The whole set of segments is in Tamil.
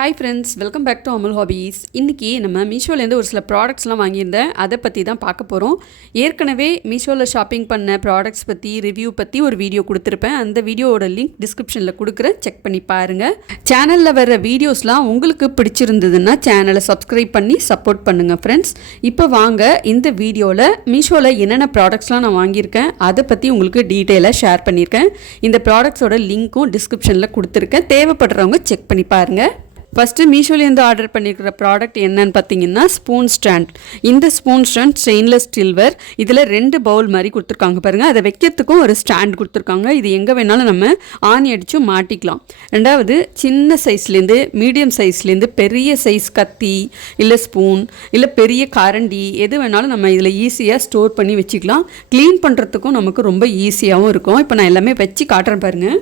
Hi friends, welcome back to Amul hobbies. இன்றைக்கி நம்ம மீஷோலேருந்து ஒரு சில ப்ராடக்ட்ஸ்லாம் வாங்கியிருந்தேன். அதை பற்றி தான் பார்க்க போகிறோம். ஏற்கனவே மீஷோவில் ஷாப்பிங் பண்ண ப்ராடக்ட்ஸ் பற்றி ரிவ்யூ பற்றி ஒரு வீடியோ கொடுத்துருப்பேன். அந்த வீடியோவோட லிங்க் டிஸ்கிரிப்ஷனில் கொடுக்குறேன், செக் பண்ணி பாருங்கள். சேனலில் வர வீடியோஸ்லாம் உங்களுக்கு பிடிச்சிருந்ததுன்னா சேனலை சப்ஸ்கிரைப் பண்ணி சப்போர்ட் பண்ணுங்கள் ஃப்ரெண்ட்ஸ். இப்போ வாங்க இந்த வீடியோவில் மீஷோவில் என்னென்ன ப்ராடக்ட்ஸ்லாம் நான் வாங்கியிருக்கேன் அதை பற்றி உங்களுக்கு டீட்டெயிலாக ஷேர் பண்ணியிருக்கேன். இந்த ப்ராடக்ட்ஸோட லிங்க்கும் டிஸ்கிரிப்ஷனில் கொடுத்துருக்கேன். தேவைப்படுறவங்க செக் பண்ணி பாருங்கள். ஃபஸ்ட்டு மீஷோலேருந்து ஆர்டர் பண்ணியிருக்கிற ப்ராடக்ட் என்னன்னு பார்த்தீங்கன்னா ஸ்பூன் ஸ்டாண்ட். இந்த ஸ்பூன் ஸ்டாண்ட் ஸ்டெயின்லெஸ் சில்வர். இதில் 2 பவுல் மாதிரி கொடுத்துருக்காங்க பாருங்கள். அதை வைக்கிறதுக்கும் ஒரு ஸ்டாண்ட் கொடுத்துருக்காங்க. இது எங்கே வேணாலும் நம்ம ஆணி அடித்து மாட்டிக்கலாம். ரெண்டாவது, சின்ன சைஸ்லேருந்து மீடியம் சைஸ்லேருந்து பெரிய சைஸ் கத்தி இல்லை ஸ்பூன் இல்லை பெரிய கரண்டி எது வேணாலும் நம்ம இதில் ஈஸியாக ஸ்டோர் பண்ணி வச்சுக்கலாம். க்ளீன் பண்ணுறதுக்கும் நமக்கு ரொம்ப ஈஸியாகவும் இருக்கும். இப்போ நான் எல்லாமே வச்சு காட்டுறேன் பாருங்கள்.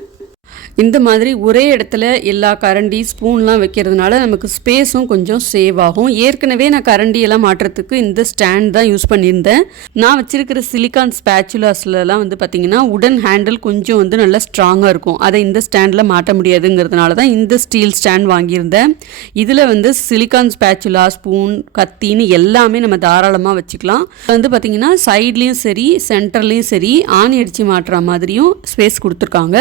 இந்த மாதிரி ஒரே இடத்துல எல்லா கரண்டி ஸ்பூன்லாம் வைக்கிறதுனால நமக்கு ஸ்பேஸும் கொஞ்சம் சேவ் ஆகும். ஏற்கனவே நான் கரண்டியெல்லாம் மாட்டுறதுக்கு இந்த ஸ்டாண்ட் தான் யூஸ் பண்ணியிருந்தேன். நான் வச்சுருக்கிற சிலிக்கான் ஸ்பேச்சுலாஸ்லாம் பார்த்திங்கன்னா உடன் ஹேண்டில் கொஞ்சம் நல்லா ஸ்ட்ராங்காக இருக்கும். அதை இந்த ஸ்டாண்டில் மாட்ட முடியாதுங்கிறதுனால தான் இந்த ஸ்டீல் ஸ்டாண்ட் வாங்கியிருந்தேன். இதில் சிலிக்கான் ஸ்பேச்சுலா, ஸ்பூன், கத்தின்னு எல்லாமே நம்ம தாராளமாக வச்சுக்கலாம். பார்த்திங்கன்னா சைட்லேயும் சரி சென்டர்லேயும் சரி ஆணி அடித்து மாட்டுற மாதிரியும் ஸ்பேஸ் கொடுத்துருக்காங்க.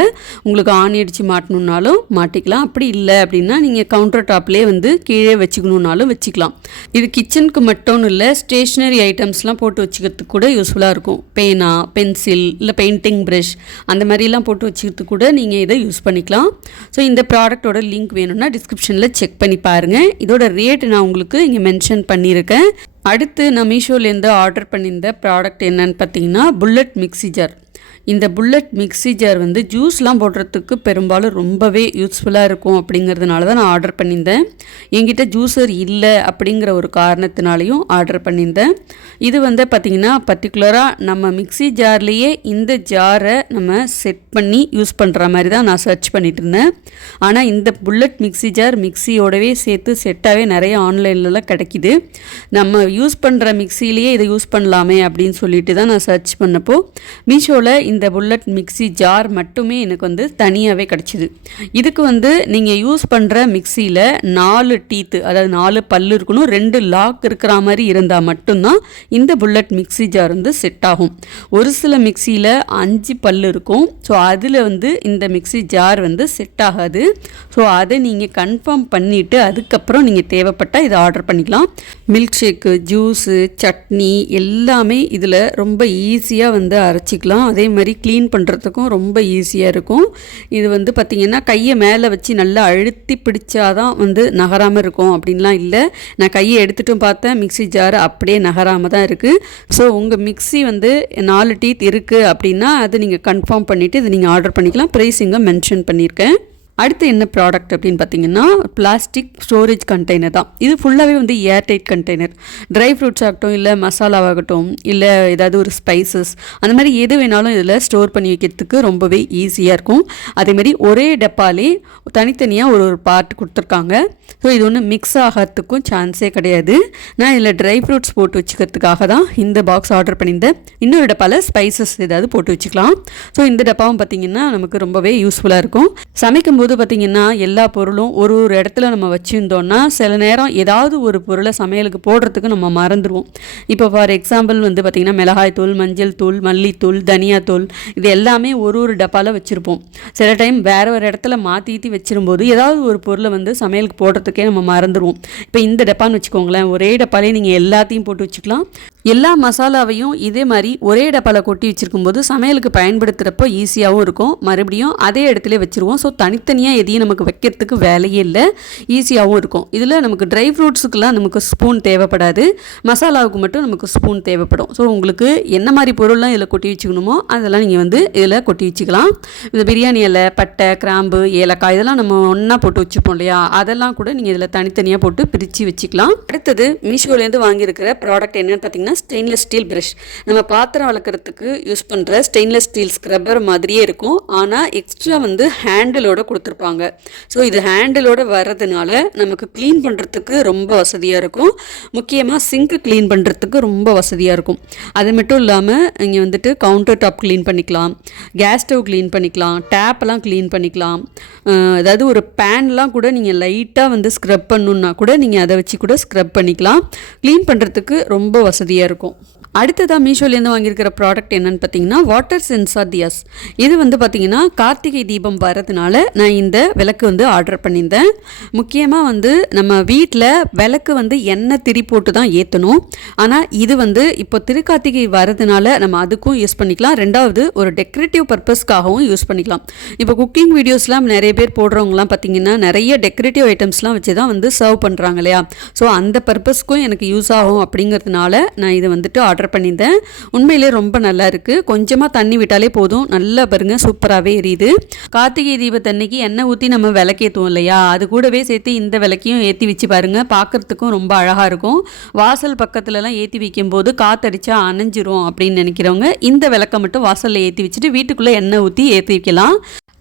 உங்களுக்கு ஆணி அடித்து மாட்டணுன்னாலும் மாட்டிக்கலாம். அப்படி இல்லை அப்படின்னா நீங்கள் கவுண்டர் டாப்லேயே கீழே வச்சுக்கணுன்னாலும் வச்சுக்கலாம். இது கிச்சனுக்கு மட்டும் இல்லை, ஸ்டேஷ்னரி ஐட்டம்ஸ்லாம் போட்டு வச்சுக்கிறதுக்கு கூட யூஸ்ஃபுல்லாக இருக்கும். பேனா, பென்சில் இல்லை பெயிண்டிங் ப்ரஷ் அந்த மாதிரிலாம் போட்டு வச்சுக்கிறதுக்கு கூட நீங்கள் இதை யூஸ் பண்ணிக்கலாம். ஸோ இந்த ப்ராடக்டோட லிங்க் வேணும்னா டிஸ்கிரிப்ஷனில் செக் பண்ணி பாருங்கள். இதோட ரேட் நான் உங்களுக்கு இங்கே மென்ஷன் பண்ணியிருக்கேன். அடுத்து நான் மீஷோலேருந்து ஆர்டர் பண்ணியிருந்த ப்ராடக்ட் என்னன்னு பார்த்தீங்கன்னா புல்லட் மிக்ஸி ஜார். இந்த புல்லட் மிக்ஸி ஜார் ஜூஸ்லாம் போடுறதுக்கு பெரும்பாலும் ரொம்பவே யூஸ்ஃபுல்லாக இருக்கும். அப்படிங்கிறதுனால தான் நான் ஆர்டர் பண்ணியிருந்தேன். என்கிட்ட ஜூஸர் இல்லை அப்படிங்கிற ஒரு காரணத்தினாலையும் ஆர்டர் பண்ணியிருந்தேன். இது பார்த்திங்கன்னா பர்டிகுலராக நம்ம மிக்ஸி ஜார்லேயே இந்த ஜாரை நம்ம செட் பண்ணி யூஸ் பண்ணுற மாதிரி தான் நான் சர்ச் பண்ணிட்டு இருந்தேன். ஆனால் இந்த புல்லட் மிக்ஸி ஜார் மிக்ஸியோடவே சேர்த்து செட்டாகவே நிறைய ஆன்லைன்லலாம் கிடைக்கிது. நம்ம யூஸ் பண்ணுற மிக்ஸிலேயே இதை யூஸ் பண்ணலாமே அப்படின்னு சொல்லிட்டு தான் நான் சர்ச் பண்ணப்போ மீஷோவில் இந்த புல்லட் மிக்ஸி ஜார் மட்டுமே எனக்கு தனியாகவே கிடச்சிது. இதுக்கு நீங்கள் யூஸ் பண்ணுற மிக்ஸியில் 4 டீத்து, அதாவது 4 பல் இருக்கணும், 2 லாக் இருக்கிற மாதிரி இருந்தால் மட்டும்தான் இந்த புல்லட் மிக்ஸி ஜார் செட் ஆகும். ஒரு சில மிக்ஸியில் 5 பல் இருக்கும். ஸோ அதில் இந்த மிக்ஸி ஜார் செட் ஆகாது. ஸோ அதை நீங்கள் கன்ஃபார்ம் பண்ணிவிட்டு அதுக்கப்புறம் நீங்கள் தேவைப்பட்டால் இதை ஆர்டர் பண்ணிக்கலாம். மில்க் ஷேக்கு, ஜூஸு, சட்னி எல்லாமே இதில் ரொம்ப ஈஸியாக அரைச்சிக்கலாம். அதே மாதிரி க்ளீன் பண்ணுறதுக்கும் ரொம்ப ஈஸியாக இருக்கும். இது பார்த்திங்கன்னா கையை மேலே வச்சு நல்லா அழுத்தி பிடிச்சாதான் நகராமல் இருக்கும் அப்படின்லாம் இல்லை. நான் கையை எடுத்துட்டும் பார்த்தேன், மிக்ஸி ஜார் அப்படியே நகராமல் தான் இருக்குது. ஸோ உங்கள் மிக்ஸி 4 டீத் இருக்குது அப்படின்னா அது நீங்கள் கன்ஃபார்ம் பண்ணிவிட்டு இது நீங்கள் ஆர்டர் பண்ணிக்கலாம். ப்ரைஸிங்கை மென்ஷன் பண்ணியிருக்கேன். அடுத்து என்ன ப்ராடக்ட் அப்படின்னு பார்த்தீங்கன்னா பிளாஸ்டிக் ஸ்டோரேஜ் கண்டெய்னர் தான். இது ஃபுல்லாகவே ஏர்டைட் கண்டெய்னர். ட்ரை ஃப்ரூட்ஸ் ஆகட்டும், இல்லை மசாலாவாகட்டும், இல்லை ஏதாவது ஒரு ஸ்பைசஸ் அந்த மாதிரி எது வேணாலும் இதில் ஸ்டோர் பண்ணி வைக்கிறதுக்கு ரொம்பவே ஈஸியாக இருக்கும். அதேமாதிரி ஒரே டப்பாலே தனித்தனியாக ஒரு பார்ட் கொடுத்துருக்காங்க. ஸோ இது ஒன்று மிக்ஸ் ஆகிறதுக்கும் சான்ஸே கிடையாது. நான் இதில் ட்ரை ஃப்ரூட்ஸ் போட்டு வச்சுக்கிறதுக்காக தான் இந்த பாக்ஸ் ஆர்டர் பண்ணியிருந்தேன். இன்னொரு டப்பாவில் ஸ்பைசஸ் ஏதாவது போட்டு வச்சுக்கலாம். ஸோ இந்த டப்பாவும் பார்த்திங்கன்னா நமக்கு ரொம்பவே யூஸ்ஃபுல்லாக இருக்கும். சமைக்கும்போது பார்த்திங்கன்னா எல்லா பொருளும் ஒரு இடத்துல நம்ம வச்சுருந்தோன்னா சில நேரம் ஏதாவது ஒரு பொருளை சமையலுக்கு போடுறதுக்கு நம்ம மறந்துடுவோம். இப்போ ஃபார் எக்ஸாம்பிள் பார்த்திங்கன்னா மிளகாய் தூள், மஞ்சள் தூள், மல்லித்தூள், தனியாத்தூள் இது எல்லாமே ஒரு டப்பாவில் வச்சுருப்போம். சில டைம் வேறு ஒரு இடத்துல மாற்றி வச்சிரும்போது ஏதாவது ஒரு பொருளை சமையலுக்கு போடுறதுக்கே நம்ம மறந்துடுவோம். இப்போ இந்த டப்பான்னு வச்சுக்கோங்களேன், ஒரே டப்பாலே நீங்கள் எல்லாத்தையும் போட்டு வச்சுக்கலாம். எல்லா மசாலாவையும் இதே மாதிரி ஒரே டப்பாவில் கொட்டி வச்சுருக்கும் போது சமையலுக்கு பயன்படுத்துகிறப்போ ஈஸியாகவும் இருக்கும். மறுபடியும் அதே இடத்துல வச்சுருவோம். ஸோ தனித்தனியாக எதையும் நமக்கு வைக்கிறதுக்கு வேலையே இல்லை, ஈஸியாகவும் இருக்கும். இதில் நமக்கு ட்ரை ஃப்ரூட்ஸுக்கெல்லாம் நமக்கு ஸ்பூன் தேவைப்படாது, மசாலாவுக்கு மட்டும் நமக்கு ஸ்பூன் தேவைப்படும். ஸோ உங்களுக்கு என்ன மாதிரி பொருள்லாம் இதில் கொட்டி வச்சுக்கணுமோ அதெல்லாம் நீங்கள் இதில் கொட்டி வச்சுக்கலாம். இந்த பிரியாணி இலை, பட்டை, கிராம்பு, ஏலக்காய் இதெல்லாம் நம்ம ஒன்றா போட்டு வச்சுப்போம் இல்லையா, அதெல்லாம் கூட நீங்கள் இதில் தனித்தனியாக போட்டு பிரித்து வச்சுக்கலாம். அடுத்தது மீஷோலேருந்து வாங்கியிருக்கிற ப்ராடக்ட் என்னென்னு பார்த்தீங்கன்னா ஸ்டெயின்லெஸ் ஸ்டீல் ப்ரஷ். நம்ம பாத்திரம் வளர்க்குறதுக்கு யூஸ் பண்ணுற ஸ்டெயின்லெஸ் ஸ்டீல் ஸ்க்ரப்பர் மாதிரியே இருக்கும். ஆனால் எக்ஸ்ட்ரா ஹேண்டிலோட கொடுத்து கொடுத்துருப்பாங்க. ஸோ இது ஹேண்டிலோட வர்றதுனால நமக்கு க்ளீன் பண்ணுறதுக்கு ரொம்ப வசதியாக இருக்கும். முக்கியமாக சிங்க்கு க்ளீன் பண்ணுறதுக்கு ரொம்ப வசதியாக இருக்கும். அது மட்டும் இல்லாமல் இங்கே வந்துட்டு கவுண்டர் டாப் க்ளீன் பண்ணிக்கலாம், கேஸ் ஸ்டவ் க்ளீன் பண்ணிக்கலாம், டேப்பெல்லாம் க்ளீன் பண்ணிக்கலாம். அதாவது ஒரு பேன்லாம் கூட நீங்கள் லைட்டாக வந்து ஸ்க்ரப் பண்ணணுன்னா கூட நீங்கள் அதை வச்சு கூட ஸ்க்ரப் பண்ணிக்கலாம். க்ளீன் பண்ணுறதுக்கு ரொம்ப வசதியாக இருக்கும். அடுத்ததாக மீஷோலேருந்து வாங்கியிருக்கிற ப்ராடக்ட் என்னென்னு பார்த்தீங்கன்னா வாட்டர் சென்சார் தியாஸ். இது வந்து பார்த்திங்கன்னா கார்த்திகை தீபம் வரதுனால நான் இந்த விளக்கு வந்து ஆர்டர் பண்ணியிருந்தேன். முக்கியமாக வந்து நம்ம வீட்டில் விளக்கு வந்து எண்ணெய் திரி போட்டு தான் ஏற்றணும். ஆனால் இது வந்து இப்போ திருக்கார்த்திகை வரதுனால நம்ம அதுக்கும் யூஸ் பண்ணிக்கலாம். ரெண்டாவது ஒரு டெக்கரேட்டிவ் பர்பஸ்க்காகவும் யூஸ் பண்ணிக்கலாம். இப்போ குக்கிங் வீடியோஸ்லாம் நிறைய பேர் போடுறவங்களாம் பார்த்திங்கன்னா நிறைய டெக்கரேட்டிவ் ஐட்டம்ஸ்லாம் வச்சு தான் வந்து சர்வ் பண்ணுறாங்க இல்லையா. ஸோ அந்த பர்பஸ்க்கும் எனக்கு யூஸ் ஆகும் அப்படிங்கிறதுனால நான் இது வந்துட்டு ஆர்டர் பண்ணியிருந்தேன். உண்மையிலே ரொம்ப நல்லா இருக்குது. கொஞ்சமாக தண்ணி விட்டாலே போதும், நல்லா பாருங்க சூப்பராகவே எரியுது. கார்த்திகை தீபத்தன்னைக்கு எண்ணெய் ஊற்றி நம்ம விளக்கேற்றுவோம் இல்லையா, அது கூடவே சேர்த்து இந்த விளக்கையும் ஏற்றி வச்சு பாருங்கள். பார்க்குறதுக்கும் ரொம்ப அழகாக இருக்கும். வாசல் பக்கத்துலலாம் ஏற்றி வைக்கும்போது காற்றடிச்சா அணைஞ்சிரும் அப்படின்னு நினைக்கிறவங்க இந்த விளக்கை மட்டும் வாசலில் ஏற்றி வச்சுட்டு வீட்டுக்குள்ளே எண்ணெய் ஊற்றி ஏற்றி வைக்கலாம்.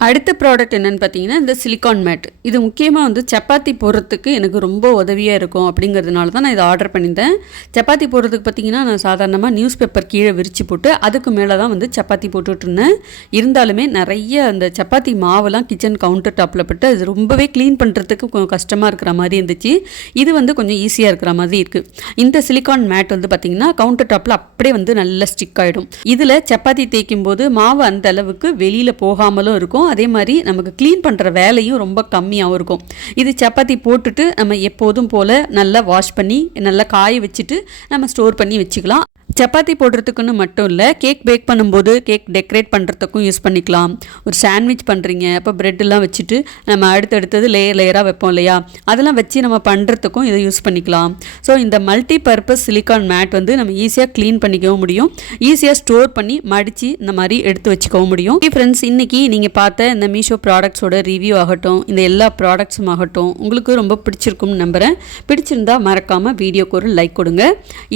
அடுத்த ப்ராடக்ட் என்னென்னு பார்த்தீங்கன்னா இந்த சிலிக்கான் மேட். இது முக்கியமாக வந்து சப்பாத்தி போடுறதுக்கு எனக்கு ரொம்ப உதவியாக இருக்கும் அப்படிங்கிறதுனால தான் நான் இதை ஆர்டர் பண்ணியிருந்தேன். சப்பாத்தி போடுறதுக்கு பார்த்தீங்கன்னா நான் சாதாரணமாக நியூஸ் பேப்பர் கீழே விரித்து போட்டு அதுக்கு மேலே தான் வந்து சப்பாத்தி போட்டுட்ருந்தேன். இருந்தாலுமே நிறைய அந்த சப்பாத்தி மாவெல்லாம் கிச்சன் கவுண்டர் டாப்பில் பட்டு அது ரொம்பவே க்ளீன் பண்ணுறதுக்கு கொஞ்சம் கஷ்டமாக இருக்கிற மாதிரி இருந்துச்சு. இது வந்து கொஞ்சம் ஈஸியாக இருக்கிற மாதிரி இருக்குது. இந்த சிலிக்கான் மேட் வந்து பார்த்திங்கன்னா கவுண்டர் டாப்பில் அப்படியே வந்து நல்லா ஸ்டிக் ஆகிடும். இதில் சப்பாத்தி தேய்க்கும் போது மாவு அந்த அளவுக்கு வெளியில் போகாமலும் இருக்கும். அதே மாதிரி நமக்கு க்ளீன் பண்ணுற வேலையும் ரொம்ப கம்மியாகவும் இருக்கும். இது சப்பாத்தி போட்டுட்டு நம்ம எப்போதும் போல் நல்லா வாஷ் பண்ணி நல்லா காய வச்சுட்டு நம்ம ஸ்டோர் பண்ணி வச்சுக்கலாம். சப்பாத்தி போடுறதுக்குன்னு மட்டும் இல்லை, கேக் பேக் பண்ணும்போது கேக் டெக்கரேட் பண்ணுறதுக்கும் யூஸ் பண்ணிக்கலாம். ஒரு சாண்ட்விச் பண்ணுறீங்க, அப்போ ப்ரெட்டெல்லாம் வச்சுட்டு நம்ம அடுத்தடுத்தது லேயராக வைப்போம் இல்லையா, அதெல்லாம் வச்சு நம்ம பண்ணுறதுக்கும் இதை யூஸ் பண்ணிக்கலாம். ஸோ இந்த மல்டி பர்பஸ் சிலிக்கான் மேட் வந்து நம்ம ஈஸியாக க்ளீன் பண்ணிக்கவும் முடியும், ஈஸியாக ஸ்டோர் பண்ணி மடித்து இந்த மாதிரி எடுத்து வச்சுக்கவும் முடியும். ஃப்ரெண்ட்ஸ், இன்றைக்கி நீங்கள் பார்த்த இந்த மீஷோ ப்ராடக்ட்ஸோட ரிவ்யூ ஆகட்டும், இந்த எல்லா ப்ராடக்ட்ஸும் ஆகட்டும் உங்களுக்கு ரொம்ப பிடிச்சிருக்கும்னு நம்புகிறேன். பிடிச்சிருந்தால் மறக்காமல் வீடியோக்கு ஒரு லைக் கொடுங்க.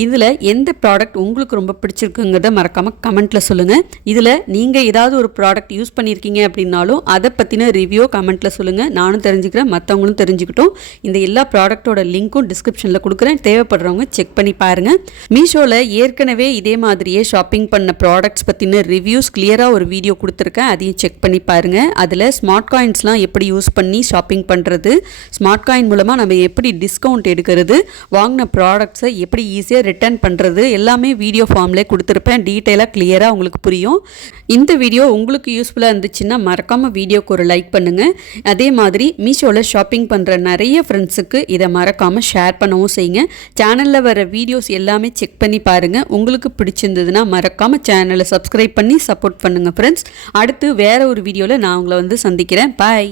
இதில் எந்த ப்ராடக்ட் உங்களுக்கு ரொம்ப பிடிச்சிருக்குங்கிறத மறக்காமல் கமெண்ட்டில் சொல்லுங்கள். இதில் நீங்கள் ஏதாவது ஒரு ப்ராடக்ட் யூஸ் பண்ணியிருக்கீங்க அப்படின்னாலும் அதை பற்றின ரிவ்யூ கமெண்ட்டில் சொல்லுங்கள். நானும் தெரிஞ்சுக்கிறேன், மற்றவங்களும் தெரிஞ்சுக்கிட்டோம். இந்த எல்லா ப்ராடக்ட்டோட லிங்க்கும் டிஸ்கிரிப்ஷனில் கொடுக்குறேன், தேவைப்படுறவங்க செக் பண்ணி பாருங்கள். மீஷோவில் ஏற்கனவே இதே மாதிரியே ஷாப்பிங் பண்ண ப்ராடக்ட்ஸ் பற்றின ரிவ்யூஸ் கிளியராக ஒரு வீடியோ கொடுத்துருக்கேன், அதையும் செக் பண்ணி பாருங்கள். அதில் ஸ்மார்ட் காயின்ஸ்லாம் எப்படி யூஸ் பண்ணி ஷாப்பிங் பண்ணுறது, ஸ்மார்ட் காயின் மூலமாக நம்ம எப்படி டிஸ்கவுண்ட் எடுக்கிறது, வாங்கின ப்ராடக்ட்ஸை எப்படி ஈஸியாக ரிட்டர்ன் பண்ணுறது எல்லாமே வீடியோ ஃபார்ம்லேயே கொடுத்துருப்பேன். டீட்டெயிலாக கிளியராக உங்களுக்கு புரியும். இந்த வீடியோ உங்களுக்கு யூஸ்ஃபுல்லாக இருந்துச்சுன்னா மறக்காமல் வீடியோக்கு ஒரு லைக் பண்ணுங்கள். அதே மாதிரி மீஷோவில் ஷாப்பிங் பண்ணுற நிறைய ஃப்ரெண்ட்ஸுக்கு இதை மறக்காமல் ஷேர் பண்ணவும் செய்யுங்க. சேனலில் வர வீடியோஸ் எல்லாமே செக் பண்ணி பாருங்கள். உங்களுக்கு பிடிச்சிருந்ததுன்னா மறக்காமல் சேனலை சப்ஸ்கிரைப் பண்ணி சப்போர்ட் பண்ணுங்கள் ஃப்ரெண்ட்ஸ். அடுத்து வேறு ஒரு வீடியோவில் நான் உங்களை வந்து சந்திக்கிறேன். பாய்.